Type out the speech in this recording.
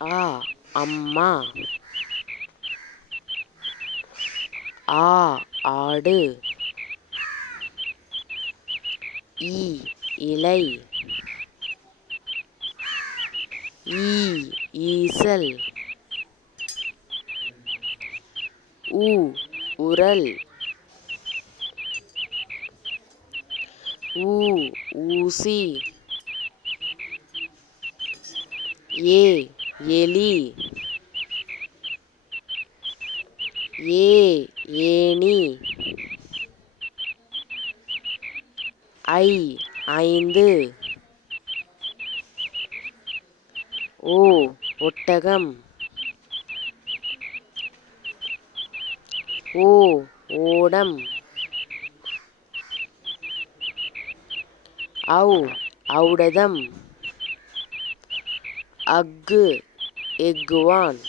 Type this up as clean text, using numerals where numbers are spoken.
ஆ அம்மா. ஆ ஆடு. இ இலை. ஈ ஈசல். உ உரல். ஊ ஊசி. ஏ எலி. ஏ ஏணி. ஐ ஐந்து. ஓ ஒட்டகம். ஓ ஓடம். ஔ ஔடதம். அக்கு எக்குவான்.